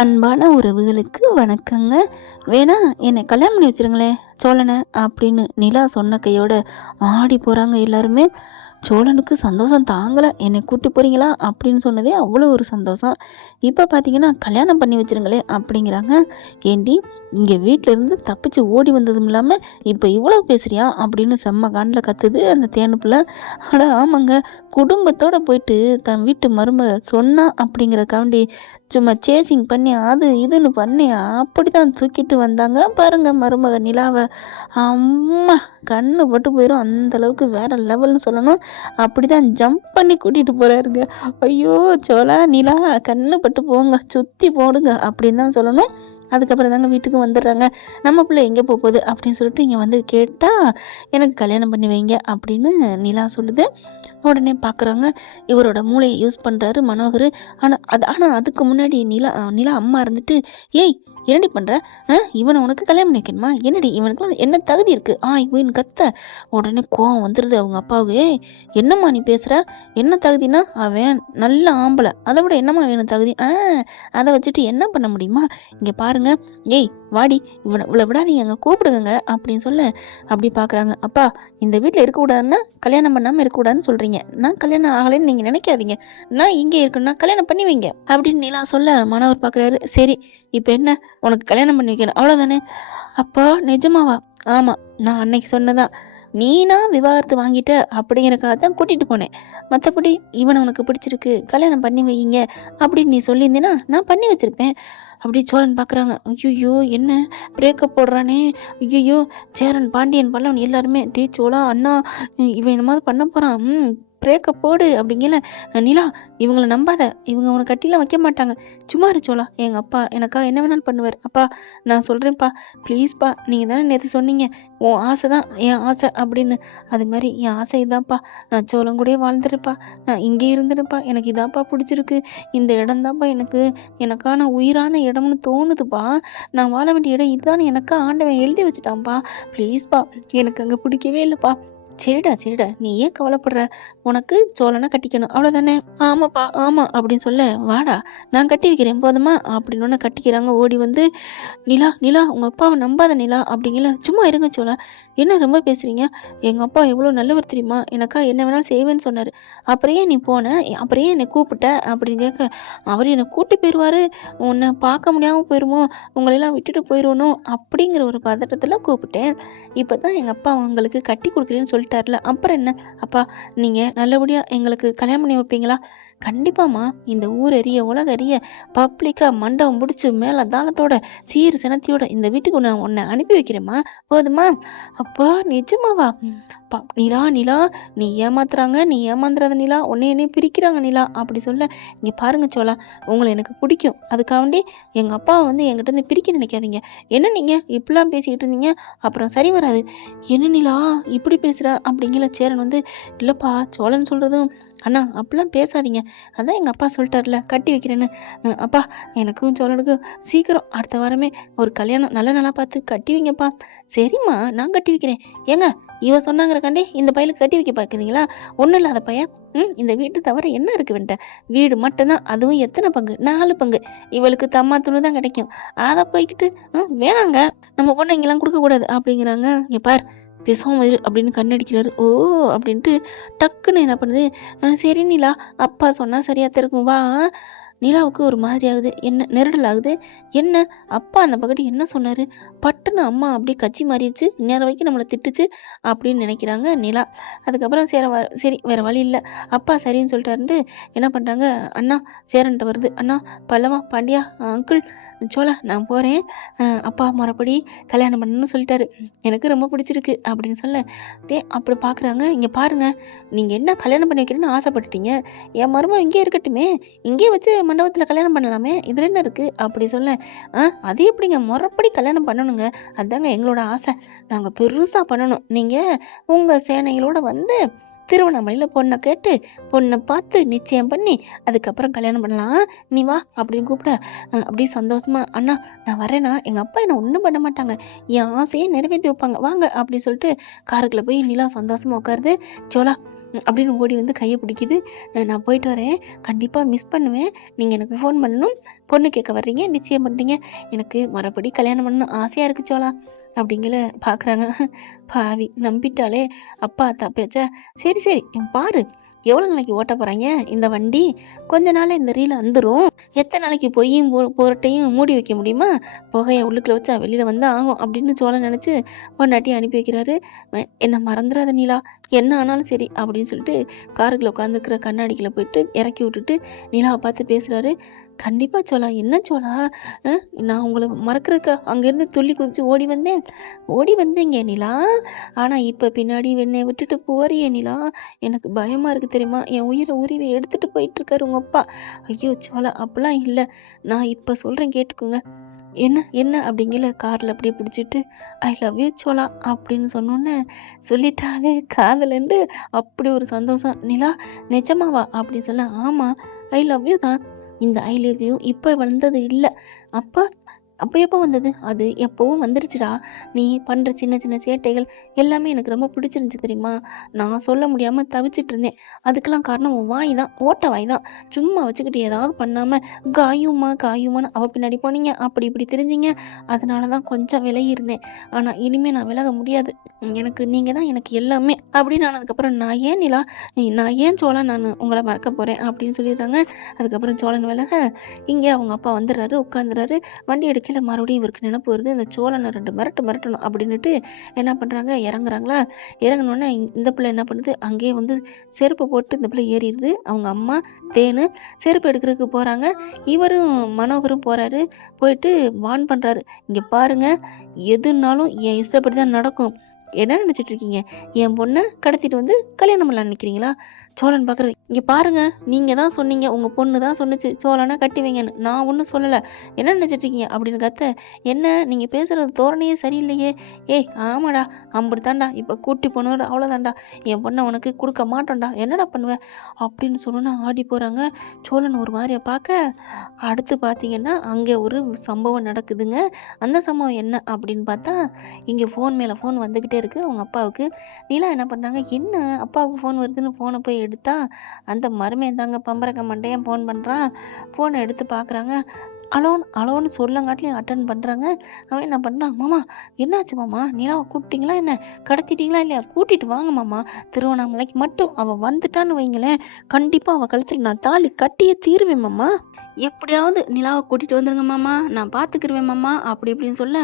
அன்பான உறவுகளுக்கு வணக்கங்க. வேணா என்னை கல்யாணம் பண்ணி வச்சிருங்களேன் சோழனை அப்படின்னு நிலா சொன்ன கையோட ஆடி போகிறாங்க எல்லாருமே. சோழனுக்கு சந்தோஷம் தாங்கலை. என்னை கூட்டி போகிறீங்களா அப்படின்னு சொன்னதே அவ்வளோ ஒரு சந்தோஷம். இப்போ பார்த்தீங்கன்னா கல்யாணம் பண்ணி வச்சிருங்களே அப்படிங்கிறாங்க. ஏண்டி இங்கே வீட்டிலேருந்து தப்பிச்சு ஓடி வந்ததும் இல்லாமல் இப்போ இவ்வளோ பேசுறியா அப்படின்னு செம்ம காண்டில் கத்துது அந்த தேனுப்புல. அட ஆமாங்க, குடும்பத்தோடு போயிட்டு தன் வீட்டு மருமக சொன்னா அப்படிங்கிறக்காண்டி சும்மா சேசிங் பண்ணி அது இதுன்னு பண்ணி அப்படி தான் தூக்கிட்டு வந்தாங்க பாருங்க மருமக நிலாவை. அம்மா கண்ணு பட்டு போயிடும், அந்த அளவுக்கு வேற லெவல்னு சொல்லணும். அப்படிதான் ஜம்ப் பண்ணி கூட்டிட்டு போறாருங்க. ஐயோ சோழா நிலா கண்ணு பட்டு போங்க, சுத்தி போடுங்க அப்படின்னு தான் சொல்லணும். அதுக்கப்புறம் தாங்க வீட்டுக்கு வந்துடுறாங்க. நம்ம பிள்ளை எங்கே போகுது அப்படின்னு சொல்லிட்டு இங்கே வந்து கேட்டால் எனக்கு கல்யாணம் பண்ணி வைங்க அப்படின்னு நிலா சொல்லுது. உடனே பார்க்குறாங்க, இவரோட மூளையை யூஸ் பண்ணுறாரு மனோகர். ஆனால் அதுக்கு முன்னாடி நிலா அம்மா இருந்துட்டு, ஏய் என்னடி பண்ணுற, இவனை உனக்கு கல்யாணம் பண்ணி வைக்கணுமா, என்னடி இவனுக்குலாம் என்ன தகுதி இருக்குது இவன் கத்த. உடனே கோவம் வந்துடுது அவங்க அப்பாவுக்கு. ஏய் என்னம்மா நீ பேசுகிற, என்ன தகுதினா அவன் நல்ல ஆம்பளை, அதை விட என்னம்மா வேணும் தகுதி, அதை வச்சுட்டு என்ன பண்ண முடியுமா, இங்கே பாருங்க, ஏய் வாடி இவளை விடாதீங்க அங்கே கூப்பிடுங்க அப்படின்னு சொல்ல. அப்படி பார்க்குறாங்க. அப்பா இந்த வீட்டில் இருக்கக்கூடாதுன்னா கல்யாணம் பண்ணாமல் இருக்கக்கூடாதுன்னு சொல்கிறீங்க, நான் கல்யாணம் ஆகலைன்னு நீங்கள் நினைக்காதீங்க, நான் இங்கே இருக்கணும்னா கல்யாணம் பண்ணி வைங்க அப்படின்னு நிலா சொல்ல மனோகர் பார்க்குறாரு. சரி இப்போ என்ன, உனக்கு கல்யாணம் பண்ணி வைக்கணும் அவ்வளோதானே. அப்பா நிஜமாவா? ஆமாம், நான் அன்னைக்கு சொன்னதான், நீனா விவாகரத்து வாங்கிட்ட அப்படிங்கிறக்காக தான் கூட்டிகிட்டு போனேன். மற்றபடி இவனை உனக்கு பிடிச்சிருக்கு கல்யாணம் பண்ணி வைங்க அப்படின்னு நீ சொல்லியிருந்தேன்னா நான் பண்ணி வச்சுருப்பேன். அப்படி சோழன் பார்க்குறாங்க. ஐயோ என்ன பிரேக்கப் போடுறானே, ஐயோ சேரன் பாண்டியன் பல்லவன் எல்லாருமே டே சோழா அண்ணா இவன் என்னமாவது பண்ண போகிறான், பிரேக்கப் போடு அப்படிங்கல. நிலா இவங்களை நம்பாத, இவங்க உனக்கு கட்டிலாம் வைக்க மாட்டாங்க, சும்மா இரு சோழா, எங்கள் அப்பா எனக்காக என்ன வேணாலும் பண்ணுவார். அப்பா நான் சொல்கிறேன்ப்பா ப்ளீஸ்ப்பா, நீங்கள் தானே நேற்று சொன்னீங்க உன் ஆசை தான் என் ஆசை அப்படின்னு, அது மாதிரி என் ஆசை இதான்ப்பா, நான் சோழன் கூடயே வாழ்ந்துருப்பா, நான் இங்கே இருந்துருப்பா, எனக்கு இதான்ப்பா பிடிச்சிருக்கு, இந்த இடம் தான்ப்பா எனக்கான உயிரான இடம்னு தோணுதுப்பா, நான் வாழ வேண்டிய இடம் இதுதான் எனக்கா ஆண்டவன் எழுதி வச்சுட்டான்ப்பா, ப்ளீஸ்ப்பா எனக்கு அங்கே பிடிக்கவே இல்லைப்பா. சரிடா நீ ஏன் கவலைப்படுற, உனக்கு சோழனை கட்டிக்கணும் அவ்வளோதானே. ஆமாப்பா ஆமாம் அப்படின்னு சொல்ல, வாடா நான் கட்டி வைக்கிறேன் போதுமா அப்படின்னு ஒன்று கட்டிக்கிறாங்க. ஓடி வந்து நிலா உங்கள் அப்பாவை நம்பாத நிலா அப்படிங்கல. சும்மா இருங்க சோழா, என்ன ரொம்ப பேசுகிறீங்க, எங்கள் அப்பா எவ்வளோ நல்லவர் தெரியுமா, எனக்கா என்ன வேணாலும் செய்வேன்னு சொன்னார், அப்புறம் ஏன் நீ போன, அப்புறம் ஏன் என்னை கூப்பிட்ட அப்படின்னு கேட்க, அவர் என்னை கூட்டி போயிடுவார், உன்னை பார்க்க முடியாமல் போயிடுமோ, உங்களெல்லாம் விட்டுட்டு போயிடணும் அப்படிங்கிற ஒரு பதட்டத்தில் கூப்பிட்டேன். இப்போ தான் எங்கள் அப்பா உங்களுக்கு கட்டி கொடுக்குறேன்னு சொல்லிட்டார்ல, அப்புறம் என்ன அப்பா, நீங்கள் நல்லபடியாக எங்களுக்கு கல்யாணம் பண்ணி வைப்பீங்களா? கண்டிப்பாம்மா, இந்த ஊர் எரிய உலக எரிய பப்ளிக்காக மண்டபம் முடிச்சு மேலே தாளத்தோட சீர் சினத்தியோட இந்த வீட்டுக்கு நான் உன்னை அனுப்பி வைக்கிறேம்மா போதுமா. அப்பா நிஜமாவா? நிலா நீ ஏமாந்துறாத நிலா, என்னைய பிரிக்கிறாங்க நிலா அப்படி சொல்ல. இங்கே பாருங்க சோழா, உங்களை எனக்கு பிடிக்கும், அதுக்காண்டி எங்கள் அப்பாவை வந்து என்கிட்ட இருந்து பிரிக்க நினைக்காதீங்க. என்ன நீங்கள் இப்படிலாம் பேசிக்கிட்டு இருந்தீங்க, அப்புறம் சரி வராது. என்ன நிலா இப்படி பேசுகிற அப்படிங்கிற சேரன் வந்து, இல்லைப்பா சோழன் சொல்கிறதும் அண்ணா அப்படிலாம் பேசாதீங்க, அதான் எங்கள் அப்பா சொல்லிட்டார்ல கட்டி வைக்கிறேன்னு. அப்பா எனக்கும் சோழனுக்கும் சீக்கிரம் அடுத்த வாரமே ஒரு கல்யாணம் நல்ல நாளாக பார்த்து கட்டி வைங்கப்பா. சரிம்மா நான் கட்டி வைக்கிறேன். ஏங்க இவ சொன்னாங்கிறக்காண்டி இந்த பையலுக்கு கட்டி வைக்க பார்க்குறீங்களா? ஒன்றும் இல்லாத பையன், இந்த வீட்டு தவிர என்ன இருக்கு வேண்ட, வீடு மட்டும்தான், அதுவும் எத்தனை பங்கு, 4 பங்கு, இவளுக்கு தம்மா துணி தான் கிடைக்கும், அதை போய்கிட்டு வேணாங்க நம்ம பொண்ணு இங்கெல்லாம் கொடுக்கக்கூடாது அப்படிங்கிறாங்க. இங்கே பார் பேசாம இரு அப்படின்னு கண்ணடிக்கிறாரு. ஓ அப்படின்ட்டு டக்குன்னு என்ன பண்ணுது, சரி நிலா அப்பா சொன்னால் சரியாக இருக்கும் வா. நிலாவுக்கு ஒரு மாதிரி ஆகுது, என்ன நெருடல் ஆகுது, என்ன அப்பா அந்த பக்கத்து என்ன சொன்னார், பட்டுன்னு அம்மா அப்படியே கட்சி மாறிடுச்சு, நேரம் வரைக்கும் நம்மளை திட்டுச்சு அப்படின்னு நினைக்கிறாங்க நிலா. அதுக்கப்புறம் சரி வேறு வழி இல்லை, அப்பா சரின்னு சொல்லிட்டாருன்ட்டு என்ன பண்ணுறாங்க, அண்ணா சேரன்ட்ட வருது, அண்ணா பல்லவா பாண்டியா அங்கிள் சோழா நான் போகிறேன், அப்பா மறுபடி கல்யாணம் பண்ணணும்னு சொல்லிட்டாரு, எனக்கு ரொம்ப பிடிச்சிருக்கு அப்படின்னு சொல்ல. அப்படி பார்க்குறாங்க. இங்கே பாருங்கள், நீங்கள் என்ன கல்யாணம் பண்ணி வைக்கிறேன்னு ஆசைப்பட்டுட்டீங்க, என் மருமக இங்கே இருக்கட்டுமே, இங்கே வச்சு மண்டபத்தில் கல்யாணம் பண்ணலாமே, இதில் என்ன இருக்குது அப்படி சொல்ல. அது எப்படிங்க முறைப்படி கல்யாணம் பண்ணணுங்க, அதுதாங்க எங்களோட ஆசை, நாங்கள் பெருசாக பண்ணணும், நீங்கள் உங்கள் சேனைகளோடு வந்து திருவண்ணாமலையில் பொண்ணை கேட்டு பொண்ணை பார்த்து நிச்சயம் பண்ணி அதுக்கப்புறம் கல்யாணம் பண்ணலாம், நீ வா அப்படின்னு கூப்பிட. அப்படியே சந்தோஷமா, அண்ணா நான் வரேன்னா எங்கள் அப்பா என்னை ஒன்றும் பண்ண மாட்டாங்க, என் ஆசையே நிறைவேற்றி வைப்பாங்க வாங்க அப்படின்னு சொல்லிட்டு காருக்குள்ளே போய் நிலா சந்தோஷமாக உட்காருது. சோழா அப்படின்னு ஓடி வந்து கையை பிடிக்குது. நான் போயிட்டு வரேன், கண்டிப்பாக மிஸ் பண்ணுவேன், நீங்கள் எனக்கு ஃபோன் பண்ணணும், பொண்ணு கேட்க வர்றீங்க, நிச்சயம் பண்ணுறீங்க, எனக்கு மறுபடி கல்யாணம் பண்ணணும் ஆசையாக இருக்கு சோலா அப்படிங்கிற பார்க்குறாங்க. பாவி நம்பிட்டாலே அப்பா அத்தா பேச்சா. சரி சரி பாரு, எவ்வளோ நாளைக்கு ஓட்ட போகிறாங்க இந்த வண்டி, கொஞ்ச நாள் இந்த ரீல் வந்துடும், எத்தனை நாளைக்கு பொய்யும் போரட்டையும் மூடி வைக்க முடியுமா, புகையை உள்ளுக்குள்ள வச்சா வெளியில் வந்து ஆகும் அப்படின்னு சோழன் நினச்சி பொண்டாட்டி அனுப்பி வைக்கிறாரு. என்னை மறந்துடாத நீலா, என்ன ஆனாலும் சரி அப்படின்னு சொல்லிட்டு காருக்குள்ள உட்காந்துருக்கிற கண்ணாடிக்குள்ள போயிட்டு இறக்கி விட்டுட்டு நிலாவை பார்த்து பேசுகிறாரு. கண்டிப்பாக சோலா, என்ன சோலா, நான் உங்களை மறக்கிறதுக்கு அங்கேருந்து துள்ளி குதிச்சு ஓடி வந்தீங்க நிலா, ஆனால் இப்போ பின்னாடி என்னை விட்டுட்டு போறியே நிலா, எனக்கு பயமாக இருக்குது தெரியுமா, என் உயிரை உரிவை எடுத்துகிட்டு போயிட்டுருக்காரு உங்கள் அப்பா. ஐயோ சோலா அப்படிலாம் இல்லை, நான் இப்போ சொல்கிறேன் கேட்டுக்கோங்க. என்ன என்ன அப்படிங்கிற காரில் அப்படியே பிடிச்சிட்டு ஐ லவ் யூ சோலா அப்படின்னு சொன்னோன்னே சொல்லிட்டாலே காதலண்டு அப்படி ஒரு சந்தோஷம். நிலா நிஜமாவா அப்படின்னு சொல்ல, ஆமாம் ஐ லவ் யூ தான், இந்த ஐ லவ் யூ இப்போ வந்தது இல்லை, அப்போ அப்போ எப்போ வந்தது, அது எப்போவும் வந்துருச்சுடா, நீ பண்ணுற சின்ன சின்ன சேட்டைகள் எல்லாமே எனக்கு ரொம்ப பிடிச்சிருந்துச்சு தெரியுமா, நான் சொல்ல முடியாமல் தவிச்சிட்டு இருந்தேன், அதுக்கெல்லாம் காரணம் உன் வாய் தான், ஓட்ட வாய் தான், சும்மா வச்சுக்கிட்டு ஏதாவது பண்ணாமல் காயுமான்னு அவள் பின்னாடி போனீங்க, அப்படி இப்படி தெரிஞ்சிங்க, அதனால தான் கொஞ்சம் விலகி இருந்தேன், ஆனால் இனிமேல் நான் விலக முடியாது, எனக்கு நீங்கள் தான் எனக்கு எல்லாமே அப்படின்னு ஆனதுக்கப்புறம் நான் ஏன் சோழன் நான் உங்களை மறக்க போகிறேன் அப்படின்னு சொல்லிடுறாங்க. அதுக்கப்புறம் சோழன் விலக இங்கே அவங்க அப்பா வந்துடுறாரு, உட்காந்துறாரு, வண்டி எடுக்கல, மறுபடியும் இவருக்கு நினைப்பு வருது, இந்த சோழனை 2 மிரட்டணும் அப்படின்னுட்டு என்ன பண்ணுறாங்க, இறங்குறாங்களா, இறங்கினோடனே இந்த பிள்ளை என்ன பண்ணுது, அங்கேயே வந்து செருப்பு போட்டு இந்த பிள்ளை ஏறிடுது, அவங்க அம்மா தேனு செருப்பு எடுக்கிறதுக்கு போகிறாங்க, இவரும் மனோகரும் போகிறாரு, போயிட்டு வான் பண்ணுறாரு, இங்கே பாருங்க எதுனாலும் என் இஷ்டப்படி தான் நடக்கும், என்ன நினச்சிட்டு இருக்கீங்க, என் பொண்ணை கடத்திட்டு வந்து கல்யாணம் பண்ணலாம் நினைக்கிறீங்களா, சோழன் பார்க்குறது, இங்கே பாருங்க நீங்கள் தான் சொன்னீங்க, உங்கள் பொண்ணு தான் சொன்னிச்சு சோழனை கட்டி வைங்கன்னு, நான் ஒன்றும் சொல்லலை, என்ன நினச்சிட்டு இருக்கீங்க அப்படின்னு கத்த, என்ன நீங்கள் பேசுகிறது தோரணையே சரியில்லையே, ஏய் ஆமாடா அம்புடுதாண்டா, இப்போ கூட்டி போனதோட அவ்வளோதாண்டா, என் பொண்ணை உனக்கு கொடுக்க மாட்டோம்டா, என்னடா பண்ணுவேன் அப்படின்னு சொன்னோன்னா ஆடி போகிறாங்க. சோழன் ஒரு மாதிரியை பார்க்க, அடுத்து பார்த்தீங்கன்னா அங்கே ஒரு சம்பவம் நடக்குதுங்க. அந்த சம்பவம் என்ன அப்படின்னு பார்த்தா, இங்கே ஃபோன் மேலே ஃபோன் வந்துக்கிட்டே இருக்குது அவங்க அப்பாவுக்கு. நிலா என்ன பண்ணுறாங்க, என்ன அப்பாவுக்கு ஃபோன் வருதுன்னு ஃபோனை போய் எடுத்தா அந்த மருமையன் தாங்க பம்பரக்க மண்டையன் ஃபோன் பண்ணுறான். ஃபோனை எடுத்து பார்க்குறாங்க, அலோன்னு சொல்லங்காட்டிலையும் அட்டன் பண்ணுறாங்க. அவன் என்ன பண்ணுறான், மாமா என்னாச்சு மாமா, நிலாவை கூப்பிட்டீங்களா என்ன, கடத்திட்டீங்களா இல்லையா, கூட்டிகிட்டு வாங்க மாமா, திருவண்ணாமலைக்கு மட்டும் அவள் வந்துட்டான்னு வைங்களேன், கண்டிப்பாக அவள் கழுத்தில் நான் தாலி கட்டியே தீருவேன் மாமா, எப்படியாவது நிலாவை கூட்டிகிட்டு வந்துருங்க மாமா, நான் பார்த்துக்கிருவேன் மாமா அப்படி இப்படின்னு சொல்ல,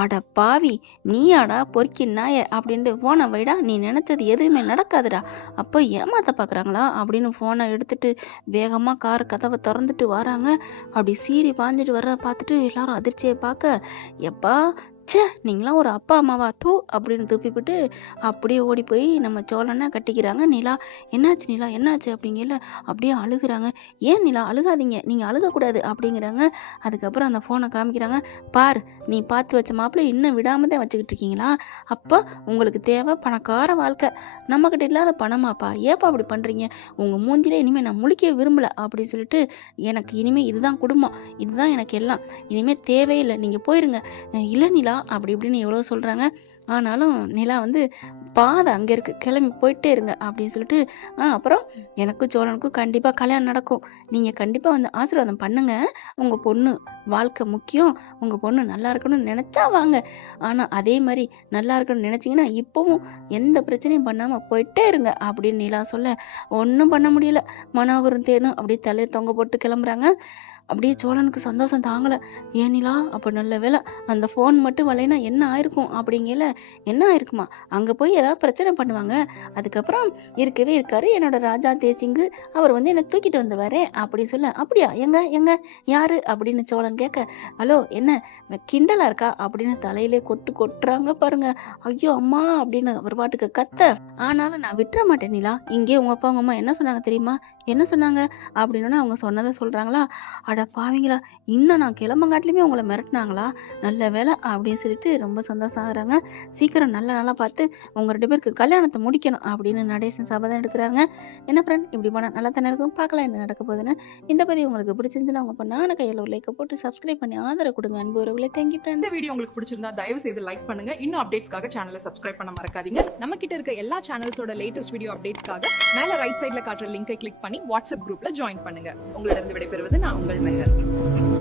அட பாவி நீயாடா பொறுக்கி நாய அப்படின்ட்டு ஃபோனை வைடா, நீ நினச்சது எதுவுமே நடக்காதுடா, அப்போ ஏமாத்த பார்க்குறாங்களா அப்படின்னு ஃபோனை எடுத்துட்டு வேகமாக கார் கதவை திறந்துட்டு வராங்க. அப்படி சீறி பாஞ்சிட்டு வர்றத பார்த்துட்டு எல்லாரும் அதிர்ச்சியை பார்க்க, எப்பா ச்சே நீங்களாம் ஒரு அப்பா அம்மாவா தூ அப்படின்னு துப்பிவிட்டு அப்படியே ஓடி போய் நம்ம சோழனை கட்டிக்கிறாங்க. நிலா என்னாச்சு அப்படிங்கல அப்படியே அழுகுறாங்க. ஏன் நிலா அழுகாதீங்க, நீங்கள் அழுகக்கூடாது அப்படிங்கிறாங்க. அதுக்கப்புறம் அந்த ஃபோனை காமிக்கிறாங்க. பார் நீ பார்த்து வச்ச மாப்பிள்ளை இன்னும் விடாம தான் வச்சுக்கிட்டு இருக்கீங்களா, அப்போ உங்களுக்கு தேவை பணக்கார வாழ்க்கை, நம்மக்கிட்ட இல்லாத பணமாப்பா, ஏப்பா அப்படி பண்ணுறீங்க, உங்கள் மூஞ்சிலே இனிமேல் நான் முழிக்க விரும்பலை அப்படின்னு சொல்லிட்டு, எனக்கு இனிமேல் இதுதான் குடும்பம், இதுதான் எனக்கு எல்லாம், இனிமேல் தேவையில்லை, நீங்கள் போயிருங்க. இல்லை நிலா அப்படி இப்படின்னு எவ்வளோ சொல்கிறாங்க. ஆனாலும் நிலா வந்து பாதை அங்கே இருக்குது, கிளம்பி போயிட்டே இருங்க அப்படின்னு சொல்லிட்டு, அப்புறம் எனக்கும் சோழனுக்கும் கண்டிப்பாக கல்யாணம் நடக்கும், நீங்கள் கண்டிப்பாக வந்து ஆசீர்வாதம் பண்ணுங்க, உங்கள் பொண்ணு வாழ்க்கை முக்கியம், உங்கள் பொண்ணு நல்லா இருக்கணும்னு நினச்சா வாங்க, ஆனால் அதே மாதிரி நல்லா இருக்கணும்னு நினச்சிங்கன்னா இப்போவும் எந்த பிரச்சனையும் பண்ணாமல் போயிட்டே இருங்க அப்படின்னு நிலா சொல்ல, ஒன்றும் பண்ண முடியல, மனோகரும் தேனும் அப்படியே தலையை தொங்க போட்டு கிளம்புறாங்க. அப்படியே சோழனுக்கு சந்தோஷம் தாங்கலை. ஏனிலா அப்போ நல்ல வேலை அந்த ஃபோன் மட்டும் வரலைன்னா என்ன ஆயிருக்கும் அப்படிங்கல, என்ன ஆயிருக்குமா, அங்கே போய் ஏதாவது பிரச்சனை பண்ணுவாங்க, அதுக்கப்புறம் இருக்கவே இருக்காரு என்னோட ராஜா தேசிங்கு, அவர் வந்து என்னை தூக்கிட்டு வந்துடுவாரே அப்படின்னு சொல்ல, அப்படியா எங்க யாரு அப்படின்னு சோழன் கேட்க, ஹலோ என்ன கிண்டலா இருக்கா அப்படின்னு தலையிலே கொட்டுறாங்க பாருங்க. ஐயோ அம்மா அப்படின்னு ஒரு பாட்டுக்கு கத்த, ஆனாலும் நான் விட்டுற மாட்டேன் நிலா, இங்கே உங்க அப்பா உங்க அம்மா என்ன சொன்னாங்க தெரியுமா, என்ன சொன்னாங்க அப்படின்னு அவங்க சொன்னதை சொல்றாங்களா, அட பாவிங்களா, இன்னும் நான் கிளம்பங்காட்டிலுமே உங்கள மிரட்டுனாங்களா? நல்ல வேளை அப்படின்னு சொல்லிட்டு ரொம்ப சந்தோஷம் ஆகுறாங்க. சீக்கிரம் நல்ல நாளா பார்த்து உங்க 2 பேருக்கு கல்யாணத்த முடிக்கணும் அப்படின்னு நடேசன் சபதம் எடுக்குறாங்க. என்ன ஃப்ரெண்ட் இப்படி போனா நல்லா தானே இருக்கும். பார்க்கலாம் என்ன நடக்க போகுதுன்னு. இந்த பதிவு உங்களுக்கு பிடிச்சிருந்துச்சுன்னா உங்க பொண்ணான கையில ஒரு லைக்க போட்டு சப்ஸ்கிரைப் பண்ணி ஆதரவு கொடுங்க. அன்பு உறவுகளே. Thank you friend. இந்த வீடியோ உங்களுக்கு பிடிச்சிருந்தா தயவு செய்து லைக் பண்ணுங்க. இன்னும் அப்டேட்ஸ்க்காக சேனலை சப்ஸ்கிரைப் பண்ண மறக்காதீங்க. நம்ம கிட்ட இருக்க எல்லா சேனல்ஸோட லேட்டஸ்ட் வீடியோ அப்டேட்ஸ்க்காக மேல ரைட் சைடுல காட்டுற லிங்கை கிளிக் பண்ணி வாட்ஸ்அப் குரூப்ல ஜாயின் பண்ணுங்க. உங்களிடம் விடைபெறுவது நான் உங்கள் மெஹர்.